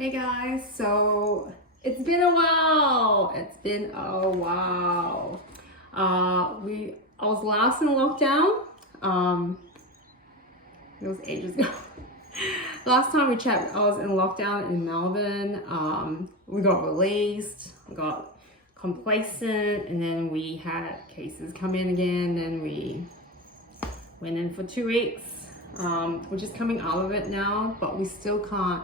Hey guys, so it's been a while. I was last in lockdown. It was ages ago. Last time we checked, I was in lockdown in Melbourne. We got released, got complacent, and then we had cases come in again. Then we went in for 2 weeks. We're just coming out of it now, but we still can't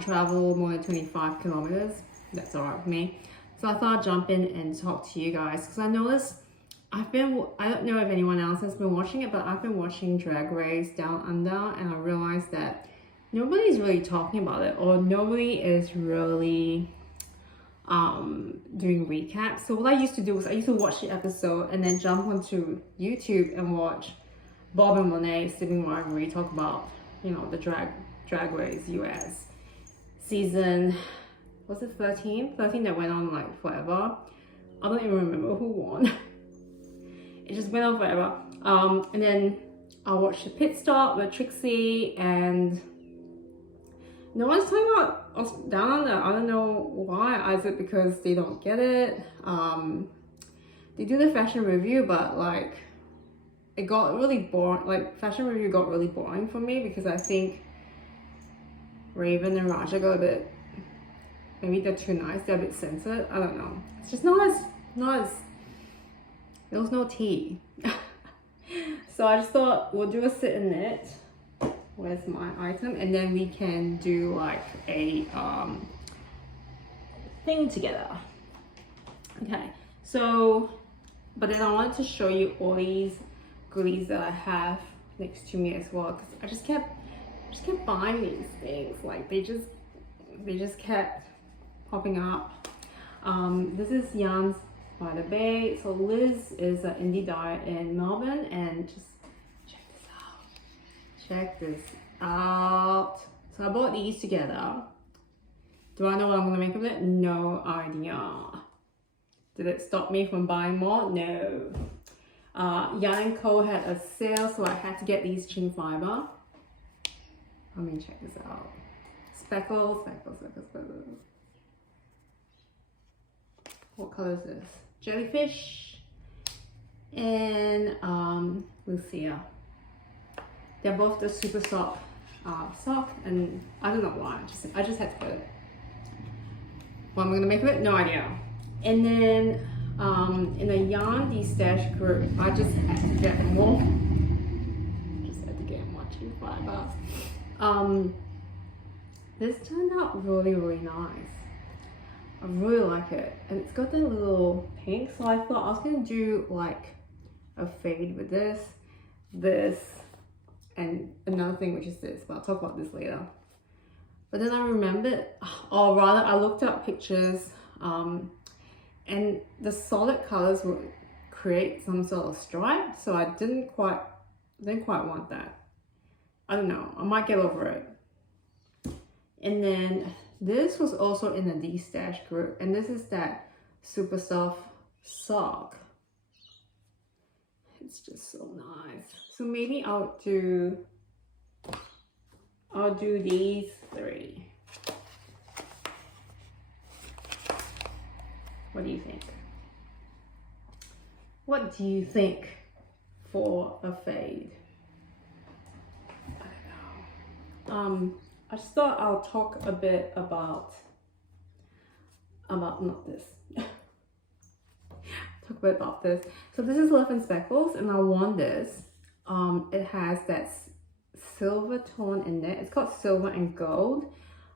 travel more than 25 kilometers. That's all right with me. So I thought I'd jump in and talk to you guys because I noticed I don't know if anyone else has been watching it, but I've been watching Drag Race Down Under, and I realized that nobody's really talking about it, or nobody is really doing recaps. So what I used to do was I used to watch the episode and then jump onto YouTube and watch Bob and Monet Sipping Margarita talk about, the Drag Race US season, was it 13 that went on like forever. I don't even remember who won. It just went on forever. And then I watched the pit stop with Trixie, and no one's talking about us Down Under. I don't know why. Is it because they don't get it? They do the fashion review, but like it got really boring. Like fashion review got really boring for me because I think Raven and Raja got a bit, maybe they're too nice, they're a bit censored. I don't know. It's just not as, there was no tea. So I just thought we'll do a sit and knit. Where's my item? And then we can do like a thing together. Okay, so, but then I wanted to show you all these goodies that I have next to me as well, because I just kept buying these things. Like they just kept popping up. This is Yarns by the Bay. So Liz is an indie dye in Melbourne, and just check this out. So I bought these together. Do I know what I'm gonna make of it? No idea. Did it stop me from buying more? No. Yarn & Co had a sale, so I had to get these chin fiber. I mean, check this out. Speckles. What color is this? Jellyfish and Lucia. They're both the super soft sock, and I don't know why. I just had to get it. What am I gonna make of it? No idea. And then in the yarn de-stash group, I just had to get more. Chin fiber. This turned out really nice. I really like it, and it's got that little pink, so I thought I was gonna do like a fade with this and another thing, which is this, but I'll talk about this later. But then I remembered, or rather I looked up pictures, and the solid colors would create some sort of stripe, so I didn't quite want that. I don't know, I might get over it. And then this was also in the de-stash group, and this is that super soft sock. It's just so nice. So maybe I'll do these three. What do you think? What do you think for a fade? I don't know. I just thought I'll talk a bit about not this. Talk a bit about this. So this is Love and Speckles, and I won this. It has that silver tone in it. It's got silver and gold.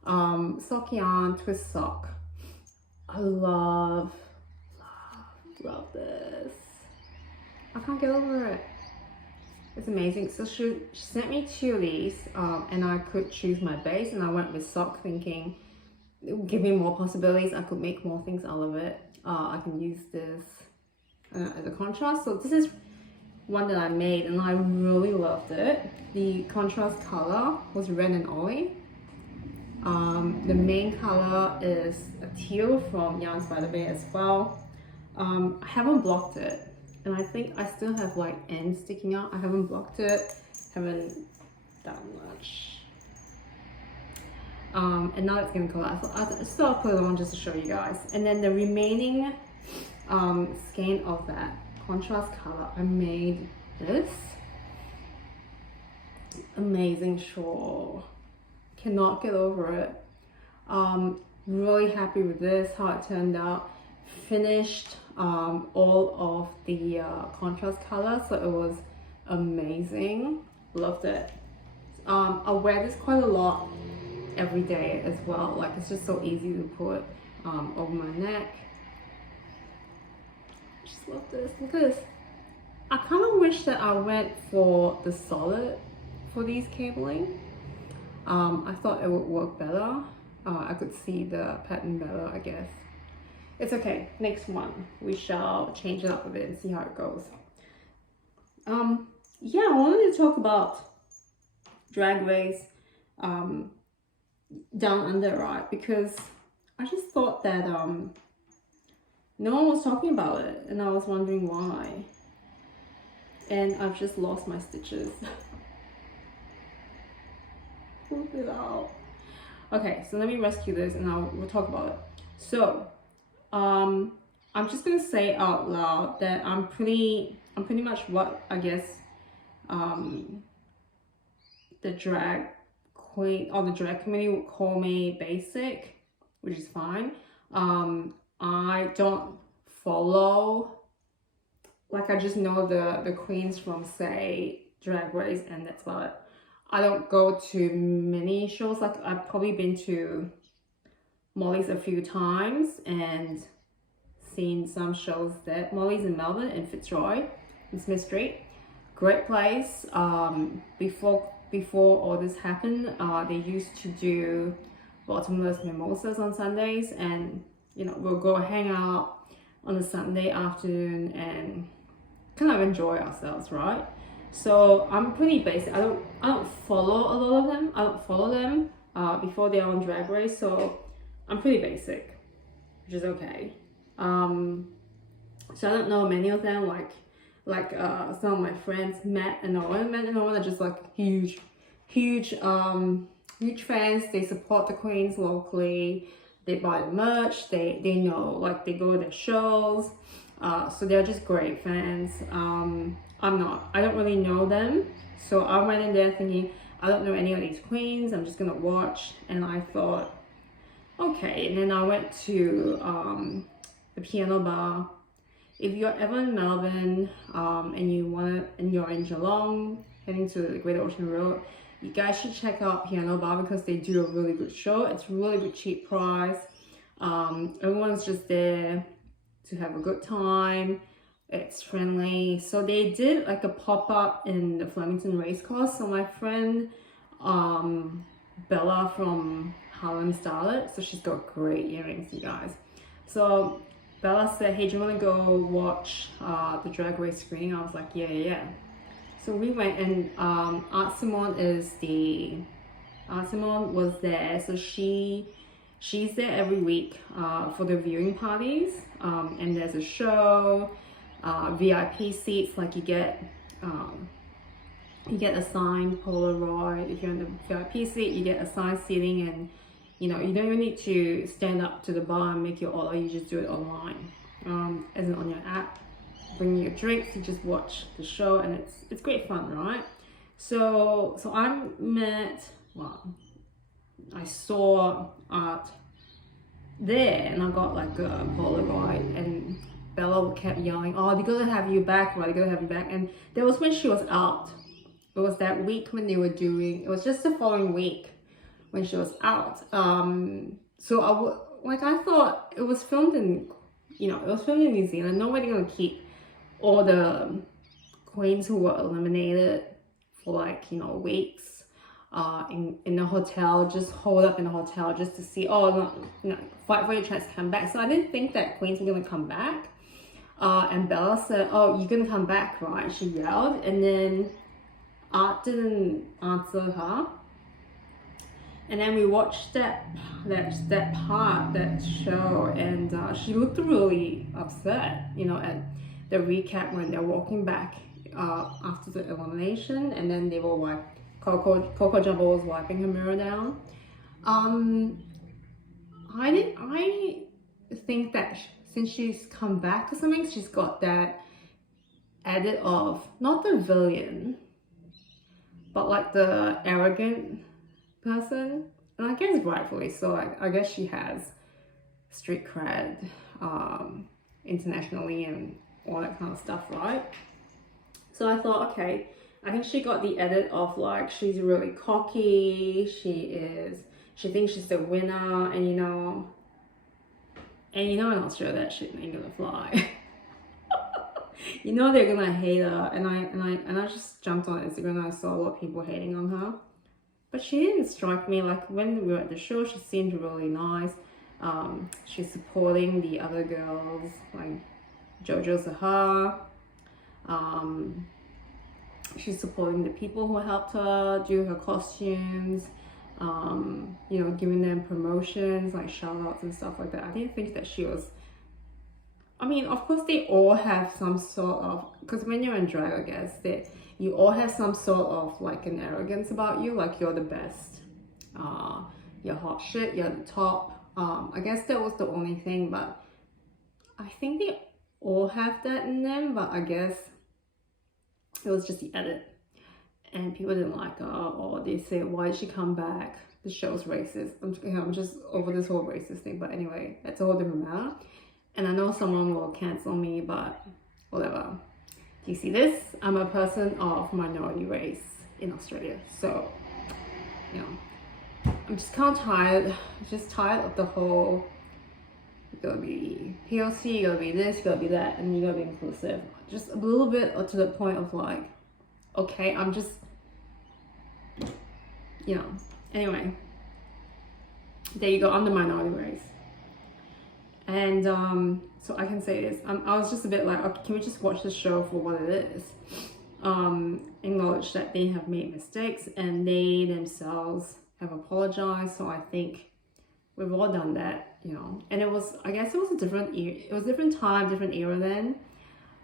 Sock yarn, twist sock. I love this. I can't get over it. It's amazing. So she sent me 2 of these, and I could choose my base, and I went with sock thinking it would give me more possibilities. I could make more things out of it. I can use this as a contrast. So this is one that I made, and I really loved it. The contrast color was red and olive. The main color is a teal from Yarns by the Bay as well. I haven't blocked it, and I think I still have like ends sticking out. I haven't blocked it, haven't done much. and now it's gonna collapse. So I just thought I'll put it on just to show you guys. And then the remaining skein of that contrast color, I made this amazing shawl. Cannot get over it. Really happy with this, how it turned out. Finished all of the contrast color, so it was amazing. Loved it. I wear this quite a lot every day as well. Like, it's just so easy to put over my neck. Just love this. Look at this. I kind of wish that I went for the solid for these cabling. I thought it would work better. I could see the pattern better, I guess. It's okay. Next one, we shall change it up a bit and see how it goes. Yeah, I wanted to talk about Drag Race Down Under, right? Because I just thought that no one was talking about it, and I was wondering why. And I've just lost my stitches. Pulled it out. Okay, so let me rescue this and we'll talk about it. So, I'm just gonna say out loud that I'm pretty much what I guess the drag queen or the drag community would call me basic, which is fine. I don't follow, like, I just know the queens from, say, Drag Race, and that's about it. I don't go to many shows. Like, I've probably been to Molly's a few times and seen some shows there. Molly's in Melbourne, in Fitzroy, in Smith Street. Great place. Before all this happened, they used to do bottomless mimosas on Sundays, and you know, we'll go hang out on a Sunday afternoon and kind of enjoy ourselves, right? So I'm pretty basic. I don't follow a lot of them. I don't follow them before they're on Drag Race, so I'm pretty basic, which is okay. So I don't know many of them, like some of my friends, Matt and Owen. Matt and Owen are just like huge fans. They support the queens locally. They buy the merch. They know, like, they go to their shows. So they're just great fans. I'm not. I don't really know them. So I went in there thinking, I don't know any of these queens. I'm just gonna watch. And I thought, okay. And then I went to the piano bar. If you're ever in Melbourne and you're in Geelong, heading to the Great Ocean Road, you guys should check out Piano Bar because they do a really good show. It's really good, cheap price. Everyone's just there to have a good time. It's friendly. So they did like a pop-up in the Flemington Racecourse. So my friend Bella from Harlem Starlet, so she's got great earrings, you guys. So Bella said, hey, do you want to go watch the Drag Race screening? I was like, yeah. So we went, and Art Simone was there. So she's there every week for the viewing parties, and there's a show, VIP seats, like you get assigned Polaroid. If you're in the VIP seat, you get assigned seating, and you know, you don't even need to stand up to the bar and make your order. You just do it online, as in on your app. Bring your drinks, you just watch the show, and it's great fun, right? So I saw Art there, and I got like a Polaroid, and Bella kept yelling, oh, they're gonna have you back, right? They're gonna have you back. And that was when she was out. It was that week when they were doing, it was just the following week when she was out. So I thought it was filmed in, it was filmed in New Zealand. Nobody gonna keep all the queens who were eliminated for weeks in the hotel, just hold up in the hotel just to see, fight for your chance to come back. So I didn't think that queens were gonna come back. And Bella said, oh, you're gonna come back, right? She yelled, and then Art didn't answer her. And then we watched that show, and she looked really upset, at the recap when they're walking back after the elimination, and then they were Coco Jumbo was wiping her mirror down. I think that since she's come back or something, she's got that edit of not the villain, but like the arrogant person. And I guess rightfully so. I guess she has street cred internationally and all that kind of stuff, right? So I thought, okay, I think she got the edit of like she's really cocky, she thinks she's the winner, and you know in Australia that shit ain't gonna fly. You know they're gonna hate her, and I just jumped on Instagram and I saw a lot of people hating on her. But she didn't strike me, like when we were at the show, she seemed really nice. She's supporting the other girls, like Jojo Sahar. She's supporting the people who helped her do her costumes, you know, giving them promotions, like shout outs and stuff like that. I didn't think that she was, I mean, of course they all have some sort of, because when you're in drag, I guess, that you all have some sort of like an arrogance about you, like you're the best, you're hot shit, you're the top. I guess that was the only thing, but I think they all have that in them, but I guess it was just the edit. And people didn't like her, or they said, why did she come back? The show's racist. I'm just over this whole racist thing, but anyway, that's a whole different matter. And I know someone will cancel me, but whatever. Do you see this? I'm a person of minority race in Australia. So, you know, I'm just kind of tired. Just tired of the whole, you gotta be POC, you gotta be this, you gotta be that, and you gotta be inclusive. Just a little bit to the point of like, okay, I'm just, you know, anyway. There you go, I'm the minority race. And so I can say this, I was just a bit like, okay, can we just watch the show for what it is? Acknowledge that they have made mistakes and they themselves have apologized. So I think we've all done that, you know. And it was, I guess it was a different era, it was a different time, different era then.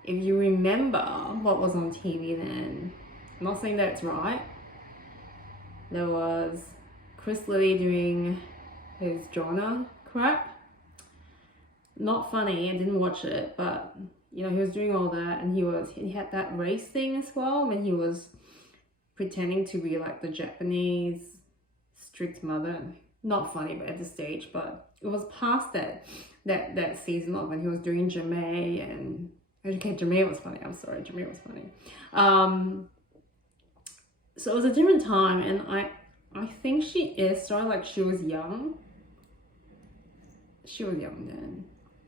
If you remember what was on TV then, I'm not saying that it's right. There was Chris Lilly doing his Jonah crap. Not funny, I didn't watch it, but you know, he was doing all that, and he had that race thing as well when he was pretending to be like the Japanese strict mother. Not funny, but at the stage, but it was past that season of when he was doing Jamae, and okay, Jamae was funny. I'm sorry, Jamae was funny. So it was a different time, and I think she is started like she was young. She was young then.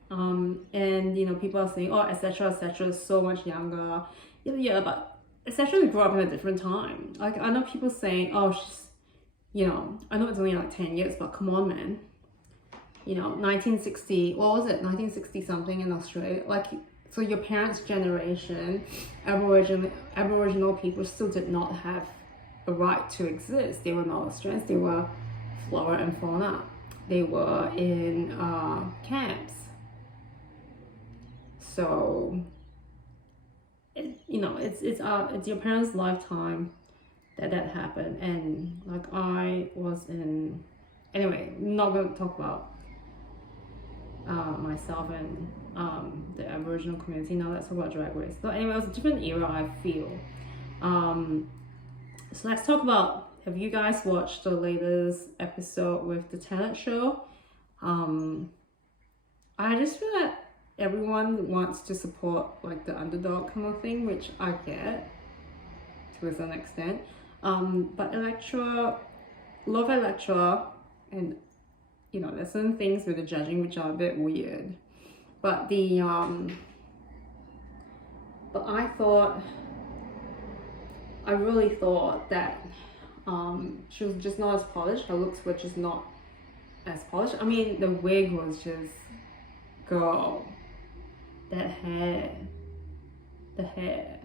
And you know, people are saying, oh, etc is so much younger. Yeah, but etc grew up in a different time. Like I know people saying, oh, she's, you know, I know it's only like 10 years, but come on, man. You know, 1960, what was it, 1960 something in Australia, like, so your parents' generation, Aboriginal people still did not have a right to exist. They were not Australians, they were flora and fauna. They were in camps. So, you know, it's your parents' lifetime that happened, and like I was in. Anyway, I'm not going to talk about myself and the Aboriginal community. Now let's talk about Drag Race. So anyway, it was a different era, I feel. So let's talk about. Have you guys watched the latest episode with the talent show? I just feel that everyone wants to support like the underdog kind of thing, which I get to a certain extent. But love Electra, and you know, there's certain things with the judging which are a bit weird. But I really thought that she was just not as polished. Her looks were just not as polished. I mean, the wig was just, girl, that hair, the hair.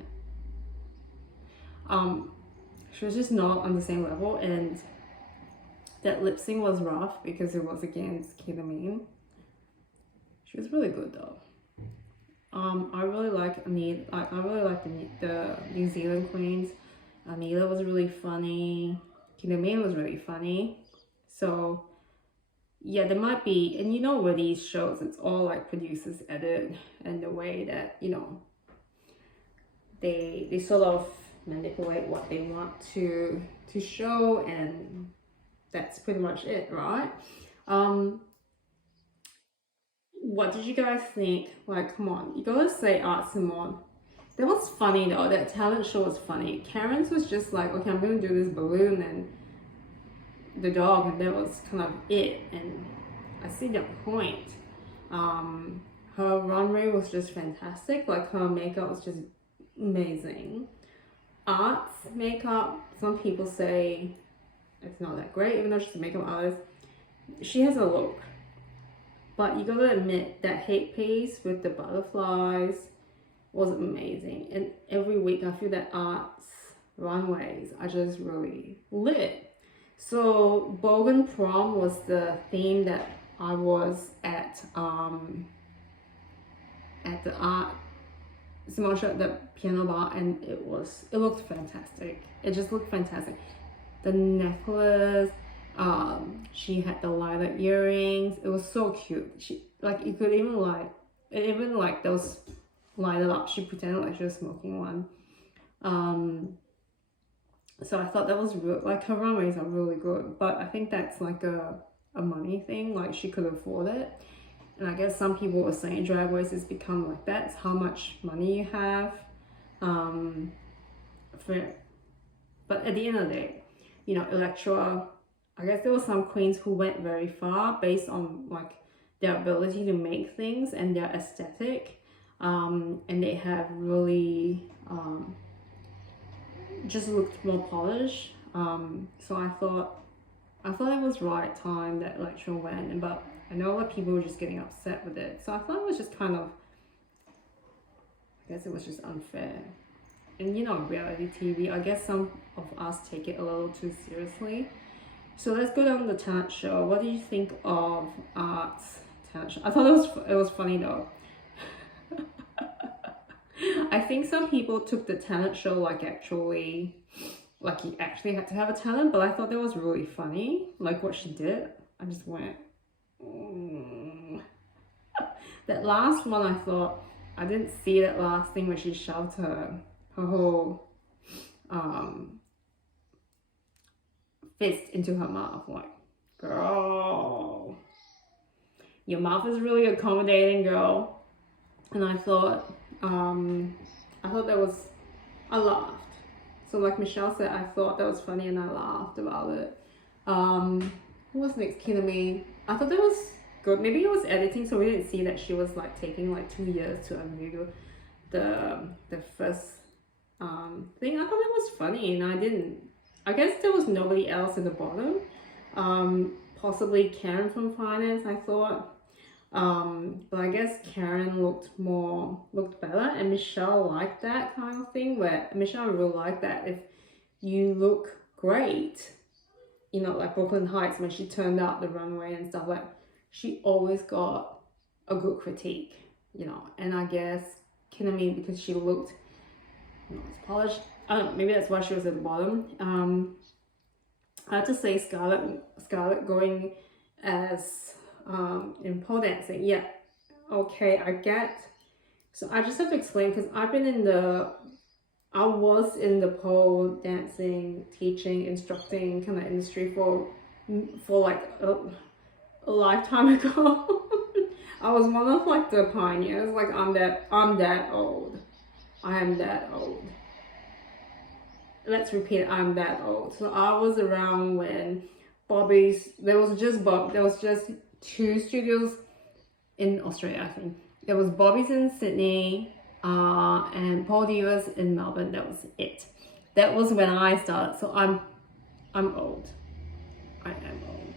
She was just not on the same level, and that lip sync was rough because it was against Ketamine. She was really good though. I really like Anita. I really like the New Zealand queens. Anita was really funny. Ketamine was really funny. So yeah, there might be, and you know, with these shows, it's all like producers edit, and the way that, you know, they sort of manipulate what they want to show, and that's pretty much it, right? What did you guys think? Like, come on, you gotta say Art Simone. That was funny though. That talent show was funny. Karen's was just like, okay, I'm gonna do this balloon and the dog, and that was kind of it. And I see that point. Her runway was just fantastic. Like, her makeup was just amazing. Art's makeup, some people say it's not that great, even though she's a makeup artist. She has a look, but you gotta admit that hate piece with the butterflies was amazing. And every week I feel that Art's runways are just really lit. So Bogan Prom was the theme that I was at the Art Simone show at the piano bar, and it looked fantastic. It just looked fantastic. The necklace, she had the lighter earrings. It was so cute. She, like, you could even like those lighted up. She pretended like she was smoking one. So I thought that was real. Like, her runways are really good, but I think that's like a money thing. Like, she could afford it. And I guess some people were saying Drag Race has become like that. It's how much money you have. But at the end of the day, you know, Electra, I guess there were some queens who went very far based on like their ability to make things and their aesthetic. And they have really just looked more polished. So I thought it was right time that Electra went, but I know a lot of people were just getting upset with it. So I thought it was just kind of, I guess it was just unfair. And you know, reality TV, I guess some of us take it a little too seriously. So let's go down to the talent show. What do you think of Art's talent show? I thought it was funny though. I think some people took the talent show like you actually had to have a talent, but I thought that was really funny. Like what she did, I just went, That last one, I thought, I didn't see that last thing where she shoved her whole fist into her mouth. Like, girl, your mouth is really accommodating, girl. And I thought that was, I laughed. So like Michelle said, I thought that was funny and I laughed about it. Who was next? Kinami. I thought that was good. Maybe it was editing, so we didn't see that she was like taking like 2 years to undo the first thing. I thought it was funny, and I guess there was nobody else in the bottom. Possibly Karen from finance, I thought. But I guess Karen looked better, and Michelle liked that kind of thing, where Michelle really liked that if you look great, you know, like Brooklyn Heights, when she turned out the runway and stuff, like she always got a good critique, you know. And I guess Kinami, because she looked, you know, it's polished, I don't know, maybe that's why she was at the bottom. I have to say Scarlett going as in pole dancing, yeah, okay, I get. So I just have to explain, because I was in the pole dancing, teaching, instructing kind of industry for like a lifetime ago. I was one of like the pioneers. Like I'm that old. I am that old. Let's repeat it, I'm that old. So I was around when there was just 2 studios in Australia, I think. There was Bobby's in Sydney, and Paul Divas in Melbourne. That was it. That was when I started. So I'm old. I am old.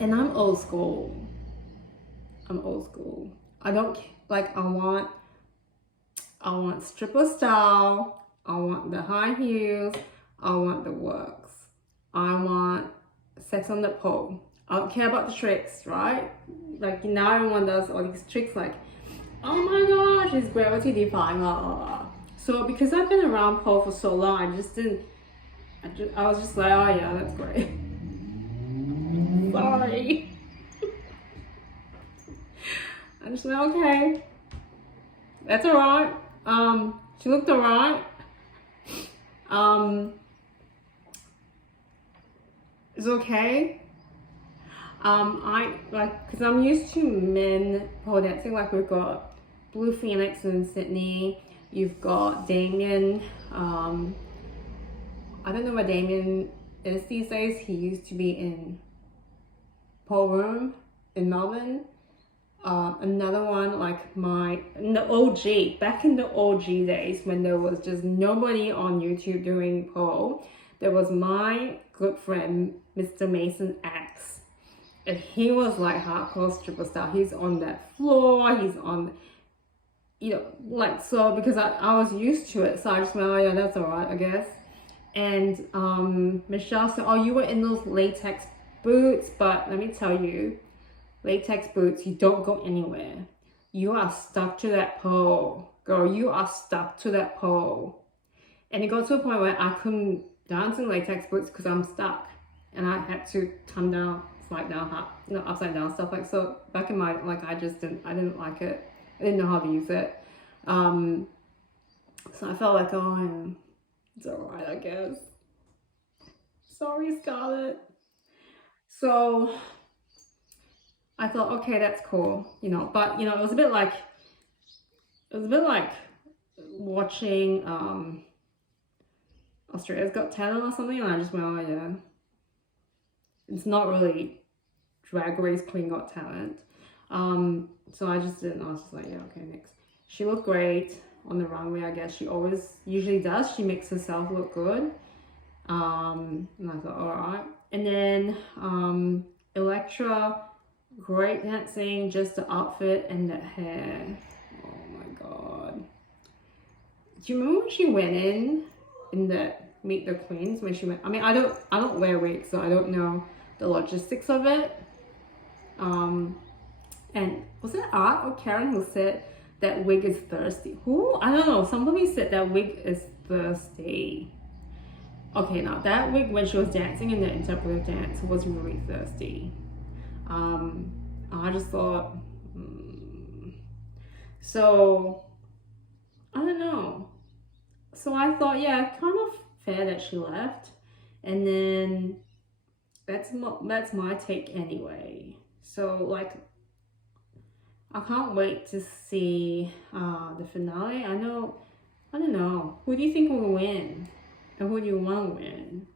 And I'm old school. I don't like. I want stripper style. I want the high heels. I want the works. I want sex on the pole. I don't care about the tricks, right? Like now everyone does all these tricks like, oh my gosh, it's gravity defying, blah, blah, blah. So because I've been around pole for so long, I just didn't I was just like, oh yeah, that's great. Sorry. I just went, okay, that's alright. She looked alright. It's okay. I like, because I'm used to men pole dancing. Like, we've got Blue Phoenix in Sydney, you've got Damien. I don't know where Damien is these days. He used to be in Pole Room in Melbourne. Another one, like in the OG, back in the OG days when there was just nobody on YouTube doing pole, there was my good friend, Mr. Mason X. And he was like hardcore superstar. He's on that floor, he's on, you know, like, so because I was used to it, so I just went, oh yeah, that's alright, I guess. And Michelle said, oh, you were in those latex boots, but let me tell you, latex boots, you don't go anywhere. You are stuck to that pole. Girl, you are stuck to that pole. And it got to a point where I couldn't dance in latex boots because I'm stuck. And I had to come down, slide down, you know, upside down, stuff like so. Back in my, like, I didn't like it. I didn't know how to use it. So I felt like, oh, yeah, it's alright, I guess. Sorry, Scarlett. So I thought, okay, that's cool, you know, but, you know, it was a bit like watching Australia's Got Talent or something, and I just went, oh yeah, it's not really Drag Race Queen Got Talent. So I just didn't, I was just like, yeah, okay, next. She looked great on the runway, I guess. She usually does. She makes herself look good. And I thought, all right. And then Electra, great dancing, just the outfit and the hair. Oh my god. Do you remember when she went in the Meet the Queens, when she went, I mean, I don't wear wigs, so I don't know the logistics of it. And was it Art or Karen who said that wig is thirsty? Who? I don't know. Somebody said that wig is thirsty. Okay, now that wig when she was dancing in the interpretive dance was really thirsty. I just thought, so I don't know. So I thought, yeah, kind of fair that she left, and then that's my take anyway. So like, I can't wait to see the finale. I don't know. Who do you think will win? And who do you want to win?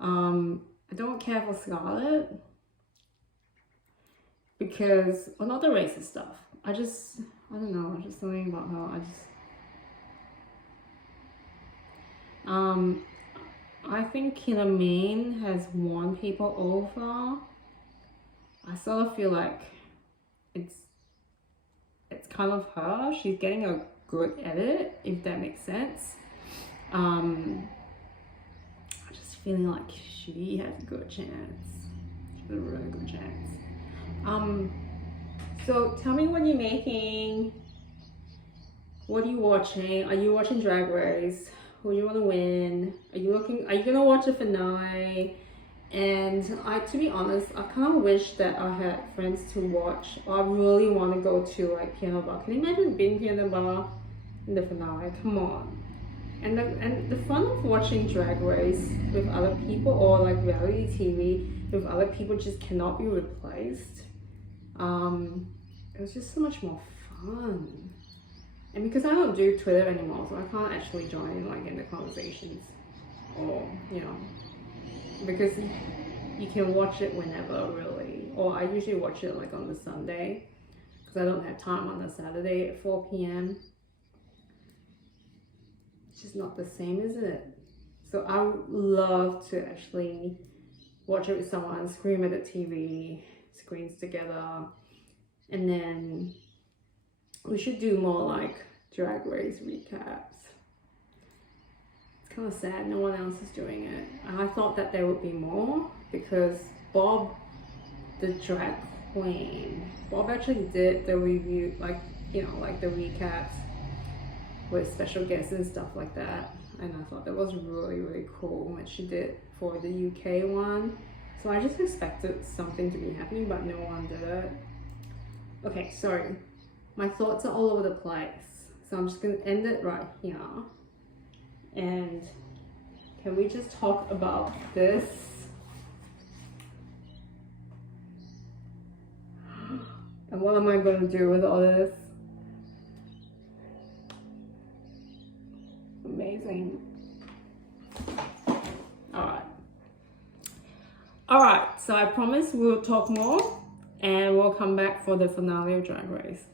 I don't care for Scarlett. Because, well, not the racist stuff. I don't know. Just something about her. I think Kina Mean has won people over. I sort of feel like it's kind of her. She's getting a good edit, if that makes sense. I'm just feeling like she has a good chance. She has a really good chance. So tell me what you're making. What are you watching? Are you watching Drag Race? Who do you want to win? Are you gonna watch the finale? And to be honest, I kind of wish that I had friends to watch. Or I really want to go to like Piano Bar. Can you imagine being Piano Bar in the finale? Come on. And the fun of watching Drag Race with other people, or like reality TV with other people, just cannot be replaced. It was just so much more fun. And because I don't do Twitter anymore, so I can't actually join like in the conversations, or you know, because you can watch it whenever really. Or I usually watch it like on the Sunday because I don't have time on the Saturday at 4 p.m. It's just not the same, is it? So I would love to actually watch it with someone, scream at the TV, screens together, and then we should do more like Drag Race recaps. It's kind of sad no one else is doing it. And I thought that there would be more because Bob, the drag queen, Bob actually did the review, like, you know, like the recaps with special guests and stuff like that. and I thought that was really, really cool what she did for the UK one. So I just expected something to be happening, but no one did it. Okay, sorry. My thoughts are all over the place. So I'm just gonna end it right here. And can we just talk about this? And what am I gonna do with all this? Amazing. Alright, so I promise we'll talk more and we'll come back for the finale of Drag Race.